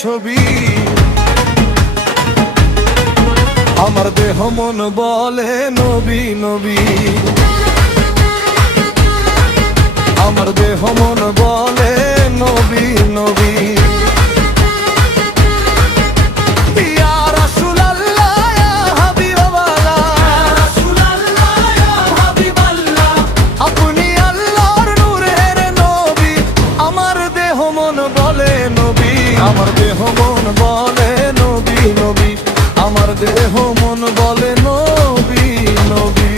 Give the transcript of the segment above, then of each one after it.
ছবি। আমার দেহ মন বলে নবী নবী, আমার দেহ মন বলে নবী নবী। ইয়া রাসূলুল্লাহ ইয়া হাবিবাল্লাহ, আপনি আল্লাহর নূরের নবী। আমার দেহ মন বলে নবী, আমার দেহ মন বলে নবী নবী, আমার দেহ মন বলে নবী নবী।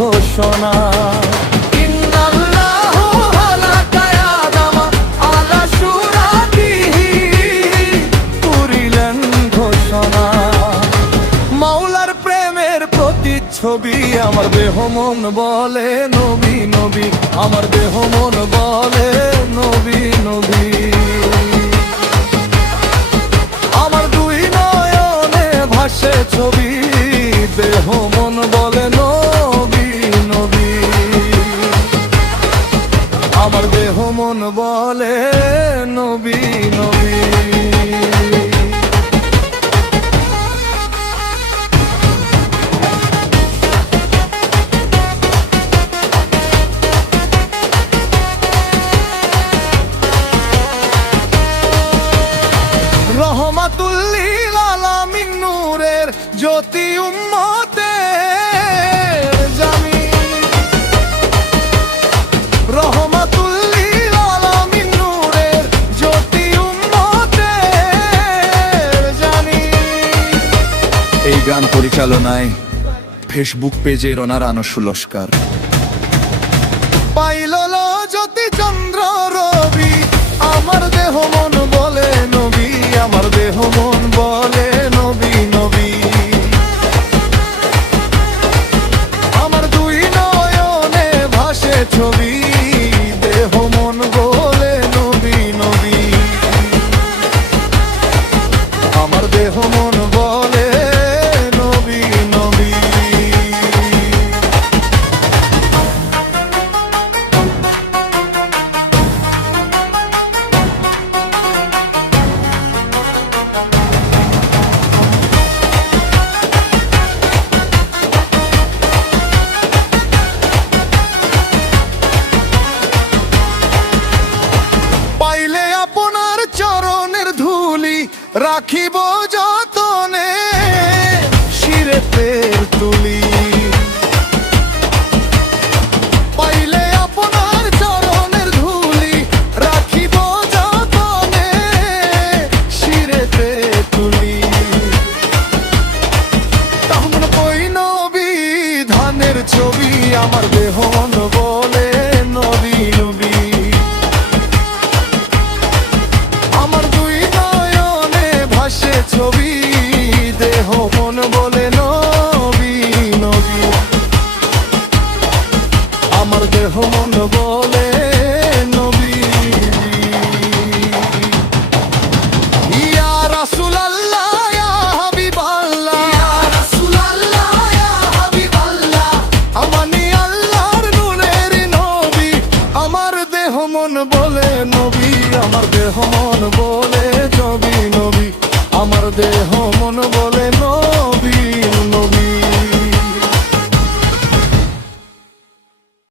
ঘোষণা ইন্নাল্লাহু হালাকা আদামা আলা সূরাতিহি, করিলেন ঘোষণা মাওলার প্রেমের প্রতিচ্ছবি। আমার দেহ মন বলে নবী নবী, আমার দেহ মন বলে নবী নবী। আমার দুই নয়নে ভাসে ছবি, দেহ মন বলে নবী নবী, আমার দেহ মন বলে নবী নবী। রহমাতুল লিল আলামিন নূরের জ্যোতি উম্মতের জামি, রহমাতুল লিল আলামিন নূরের জ্যোতি উম্মতের জামি। এই গান পরিচালনায় ফেসবুক পেজে রনার আনস লস্কর। পাইল জ্যোতি চন্দ্র রবি, আমার দেহ মন বলে নবী, আমার দেহ মন বলে নবী নবী। আমার দুই নয়নে ভাসে ছবি, দেহ মন বলে নবী নবী, আমার দেহ মন বলে নবী নবী। পাইলে আপনার চরণের ধুলি, রাখিব যতনে শিরেতের তুলি। পাইলে আপনার চরণের ধুলি, রাখিব যতনে শিরেতের তুলি। তখন কই নবী ধানের ছবি, আমার দেহ মন বলে নবী নবী। আমার দুই নয়নে ভাসে ছবি, দেহ মন বলে নবী নবী, আমার দেহ মন বলে নবী। ইয়া রাসূলুল্লাহ ইয়া হাবিবাল্লাহ, ইয়া রাসূলুল্লাহ ইয়া হাবিবাল্লাহ, আপনি আল্লাহর নূরের নবী। আমার দেহ মন বলে নবী, আমার দেহ মন বলে নবী নবী, আমার দেহ